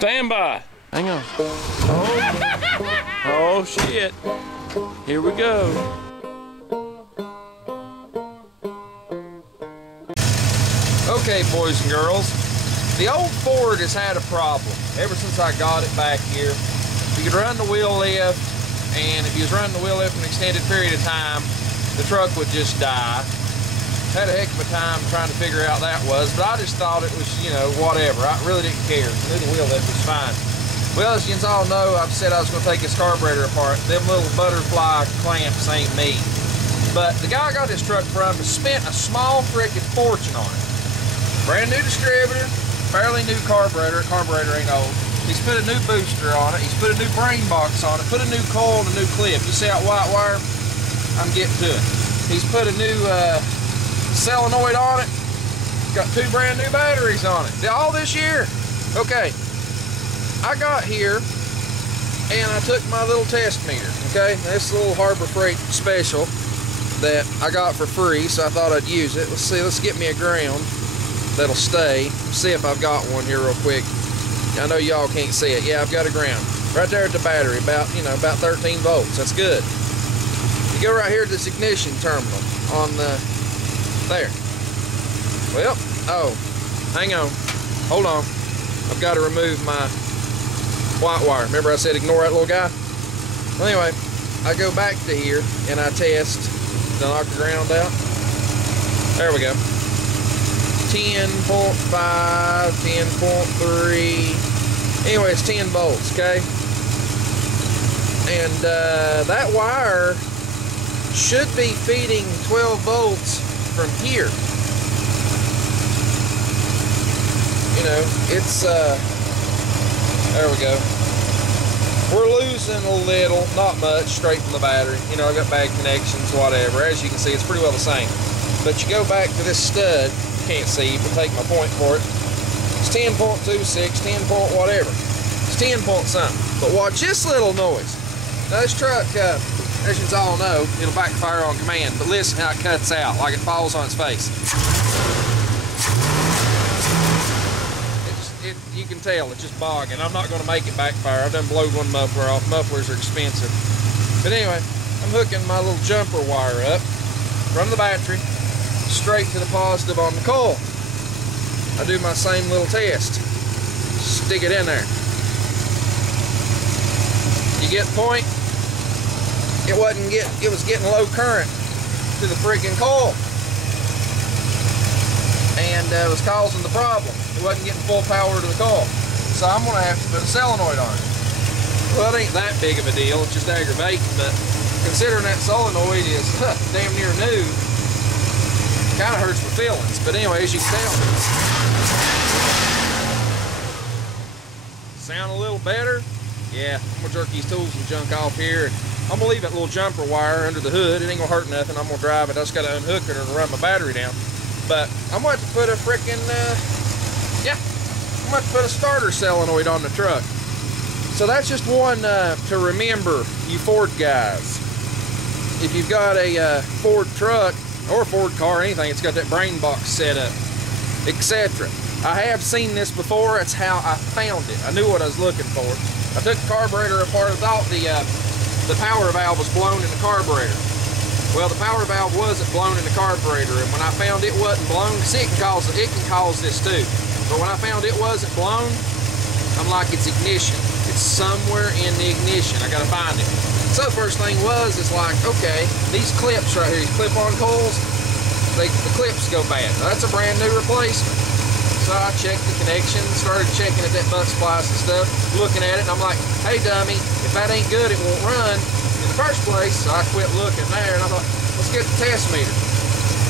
Stand by. Hang on. Oh shit. Here we go. Okay, boys and girls. The old Ford has had a problem ever since I got it back here. You could run the wheel lift, and if you was running the wheel lift for an extended period of time, the truck would just die. Had a heck of a time trying to figure out that was, but I just thought it was, you know, whatever. I really didn't care. I knew the wheel lift was fine. Well, as you all know, I've said I was going to take this carburetor apart. Them little butterfly clamps ain't me. But the guy I got this truck from has spent a small frickin' fortune on it. Brand new distributor, fairly new carburetor. Carburetor ain't old. He's put a new booster on it. He's put a new brain box on it. Put a new coil and a new clip. You see that white wire? I'm getting to it. He's put a new solenoid on it. Got 2 brand new batteries on it. All this year. Okay. I got here and I took my little test meter. Okay. This little Harbor Freight special that I got for free, so I thought I'd use it. Let's see. Let's get me a ground that'll stay. Let's see if I've got one here real quick. I know y'all can't see it. Yeah, I've got a ground right there at the battery, about 13 volts. That's good. You go right here to this ignition terminal on the there. Well, oh, hang on, hold on. I've got to remove my white wire. Remember I said ignore that little guy? Well, anyway, I go back to here and I test to knock the ground out. There we go. 10.5, 10.3. Anyway, it's 10 volts, okay? And that wire should be feeding 12 volts from here. You know, it's, there we go. We're losing a little, not much, straight from the battery. You know, I've got bad connections, whatever. As you can see, it's pretty well the same. But you go back to this stud, you can't see, but take my point for it. It's 10.26, 10 point whatever. It's 10 point something. But watch this little noise. Now this truck, as you all know, it'll backfire on command, but listen how it cuts out, like it falls on its face. You can tell, it's just bogging. I'm not going to make it backfire. I've done blowed one muffler off. Mufflers are expensive. But anyway, I'm hooking my little jumper wire up from the battery straight to the positive on the coil. I do my same little test. Stick it in there. You get the point? It was getting low current to the freaking coil, and it was causing the problem. It wasn't getting full power to the coil, so I'm gonna have to put a solenoid on it. Well, it ain't that big of a deal. It's just aggravating, but considering that solenoid is damn near new, kind of hurts my feelings. But anyway, as you can tell, sound a little better. Yeah, I'm gonna jerk these tools and junk off here. And I'm gonna leave that little jumper wire under the hood. It ain't gonna hurt nothing. I'm gonna drive it. I just gotta unhook it or run my battery down. But I'm going to put a frickin', I'm going to put a starter solenoid on the truck. So that's just one to remember, you Ford guys. If you've got a Ford truck or a Ford car, anything, it's got that brain box set up, etc. I have seen this before. That's how I found it. I knew what I was looking for. I took the carburetor apart. I thought the power valve was blown in the carburetor. Well, the power valve wasn't blown in the carburetor, and when I found it wasn't blown, see, it can cause this too. But when I found it wasn't blown, I'm like, it's ignition. It's somewhere in the ignition. I gotta find it. So the first thing was, it's like, okay, these clips right here, these clip-on coils, the clips go bad. Now, that's a brand new replacement. So I checked the connection, started checking at that butt splice and stuff, looking at it, and I'm like, hey dummy, if that ain't good, it won't run in the first place. So I quit looking there, and I thought, let's get the test meter.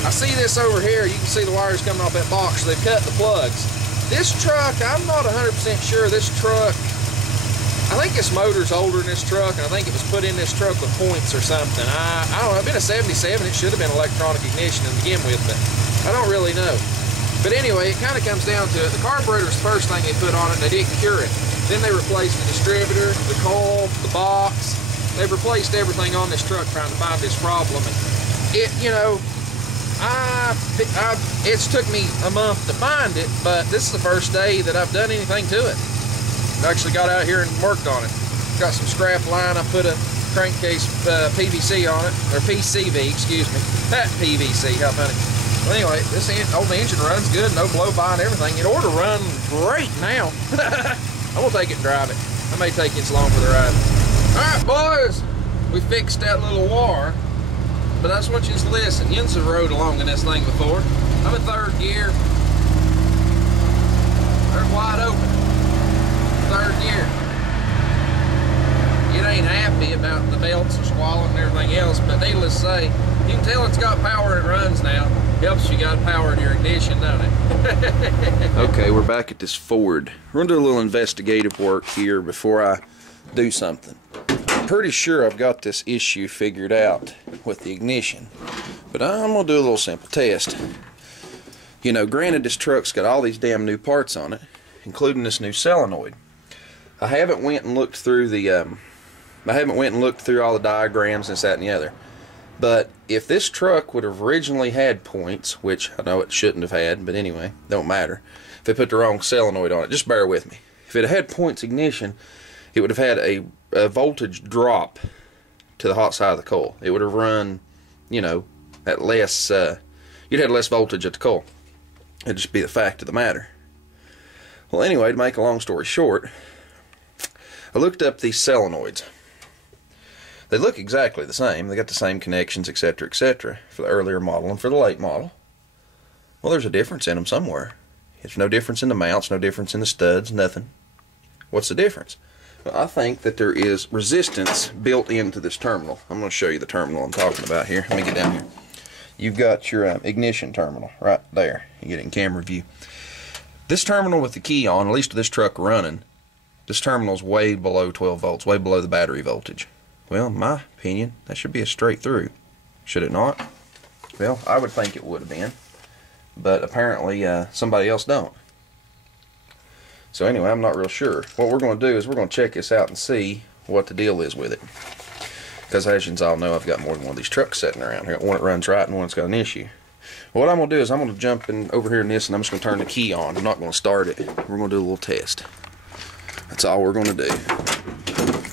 I see this over here. You can see the wires coming off that box. They've cut the plugs. This truck, I'm not 100% sure. This truck, I think this motor's older than this truck, and I think it was put in this truck with points or something. I don't know. It's been a 77. It should have been electronic ignition to begin with, but I don't really know. But anyway, it kind of comes down to it. The carburetor's the first thing they put on it. They didn't cure it. Then they replaced the distributor, the coil, the box. They've replaced everything on this truck trying to find this problem. And it, you know, it's took me a month to find it, but this is the first day that I've done anything to it. Actually got out here and worked on it. Got some scrap line. I put a crankcase PVC on it, or PCV, excuse me. That PVC, how funny. Well, anyway, this old engine runs good, no blow by and everything. It ought to run great now. I'm gonna take it and drive it. I may take it along for the ride. All right, boys, we fixed that little war, but I just want you to listen. Yins have rode along in this thing before. I'm in third gear. They're wide open. Third gear. It ain't happy about the belts and swallowing and everything else, but needless to say, you can tell it's got power and it runs now. Helps you got power to your ignition, don't it? Okay, we're back at this Ford. We're gonna do a little investigative work here before I do something. I'm pretty sure I've got this issue figured out with the ignition, but I'm gonna do a little simple test. You know, granted, this truck's got all these damn new parts on it, including this new solenoid. I haven't went and looked through all the diagrams and this, that, and the other. But if this truck would have originally had points, which I know it shouldn't have had, but anyway, don't matter. If they put the wrong solenoid on it, just bear with me. If it had points ignition, it would have had a voltage drop to the hot side of the coil. It would have run, you know, at less, you'd have less voltage at the coil. It'd just be the fact of the matter. Well, anyway, to make a long story short, I looked up these solenoids. They look exactly the same. They got the same connections, etc., etc., for the earlier model and for the late model. Well, there's a difference in them somewhere. There's no difference in the mounts, no difference in the studs, nothing. What's the difference? Well, I think that there is resistance built into this terminal. I'm going to show you the terminal I'm talking about here. Let me get down here. You've got your ignition terminal right there. You get it in camera view. This terminal with the key on, at least with this truck running, this terminal is way below 12 volts, way below the battery voltage. Well, in my opinion, that should be a straight through. Should it not? Well, I would think it would have been. But apparently somebody else don't. So anyway, I'm not real sure. What we're going to do is we're going to check this out and see what the deal is with it. Because as you all know, I've got more than one of these trucks sitting around here. One that runs right and one that's got an issue. Well, what I'm going to do is I'm going to jump in over here in this and I'm just going to turn the key on. I'm not going to start it. We're going to do a little test. That's all we're going to do.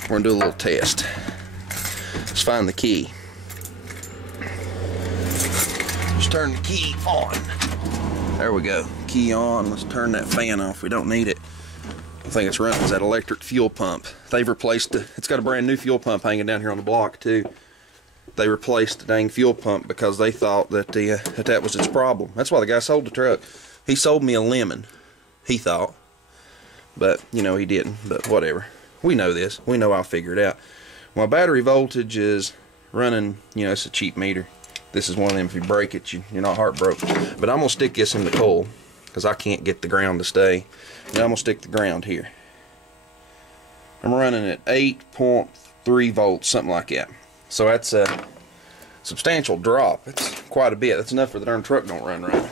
We're going to do a little test. Let's find the key. Just turn the key on. There we go. Key on. Let's turn that fan off. We don't need it. I think it's running as that electric fuel pump. They've replaced it. It's got a brand new fuel pump hanging down here on the block too. They replaced the dang fuel pump because they thought that that was its problem. That's why the guy sold the truck. He sold me a lemon, he thought. But, you know, he didn't. But whatever. We know this. We know I'll figure it out. My battery voltage is running, you know, it's a cheap meter. This is one of them, if you break it, you're not heartbroken. But I'm going to stick this in the coil because I can't get the ground to stay. And I'm going to stick the ground here. I'm running at 8.3 volts, something like that. So that's a substantial drop. It's quite a bit. That's enough for the darn truck don't run right.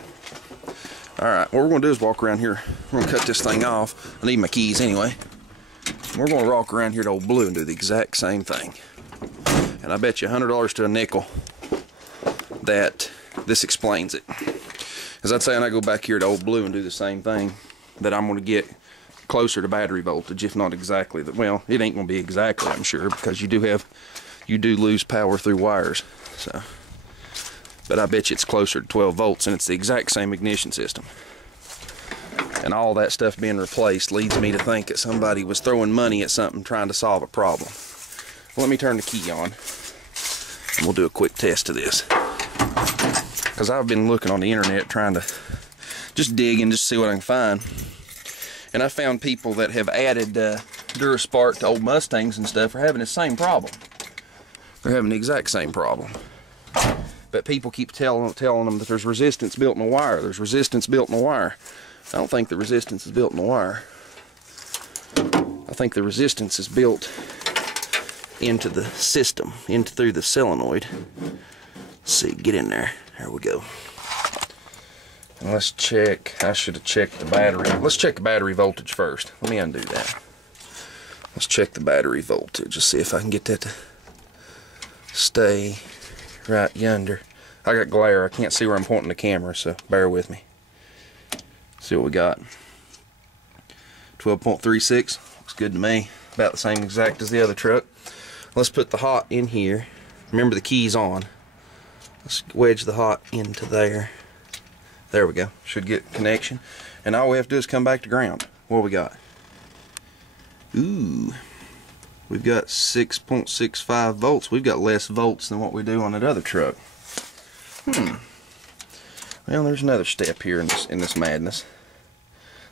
Alright, what we're going to do is walk around here. We're going to cut this thing off. I need my keys anyway. We're going to walk around here to Old Blue and do the exact same thing. And I bet you $100 to a nickel that this explains it. As I'd say, when I go back here to Old Blue and do the same thing, that I'm going to get closer to battery voltage, if not exactly. Well, it ain't going to be exactly, I'm sure, because you do lose power through wires. So, but I bet you it's closer to 12 volts, and it's the exact same ignition system. And all that stuff being replaced leads me to think that somebody was throwing money at something trying to solve a problem. Well, let me turn the key on, and we'll do a quick test of this. Because I've been looking on the internet trying to just dig and just see what I can find. And I found people that have added Duraspark to old Mustangs and stuff are having the same problem. They're having the exact same problem. But people keep telling them that there's resistance built in the wire. There's resistance built in the wire. I don't think the resistance is built in the wire. I think the resistance is built into the system, through the solenoid. Let's see, get in there. There we go. And let's check. I should have checked the battery. Let's check the battery voltage first. Let me undo that. Let's check the battery voltage. Let's see if I can get that to stay right yonder. I got glare. I can't see where I'm pointing the camera, so bear with me. See what we got. 12.36. Looks good to me. About the same exact as the other truck. Let's put the hot in here. Remember, the key's on. Let's wedge the hot into there. There we go. Should get connection. And all we have to do is come back to ground. What we got? Ooh. We've got 6.65 volts. We've got less volts than what we do on that other truck. Well, there's another step here in this madness.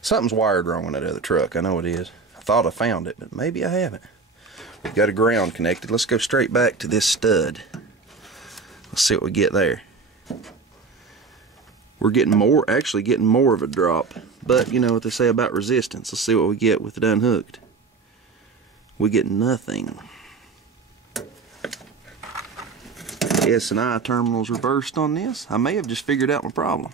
Something's wired wrong on that other truck. I know it is. I thought I found it, but maybe I haven't. We've got a ground connected. Let's go straight back to this stud. Let's see what we get there. We're getting more, actually getting more of a drop. But you know what they say about resistance. Let's see what we get with it unhooked. We get nothing. S&I terminal's reversed on this. I may have just figured out my problem.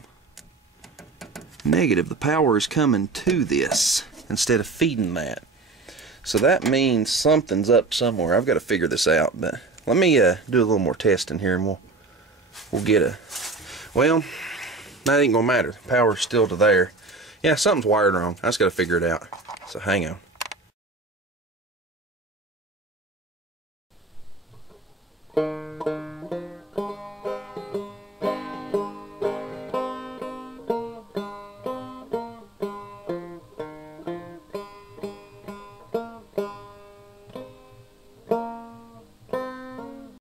Negative. The power is coming to this instead of feeding that. So that means something's up somewhere. I've got to figure this out. But let me do a little more testing here, and we'll get a. Well, that ain't gonna matter. The power's still to there. Yeah, something's wired wrong. I just got to figure it out. So hang on.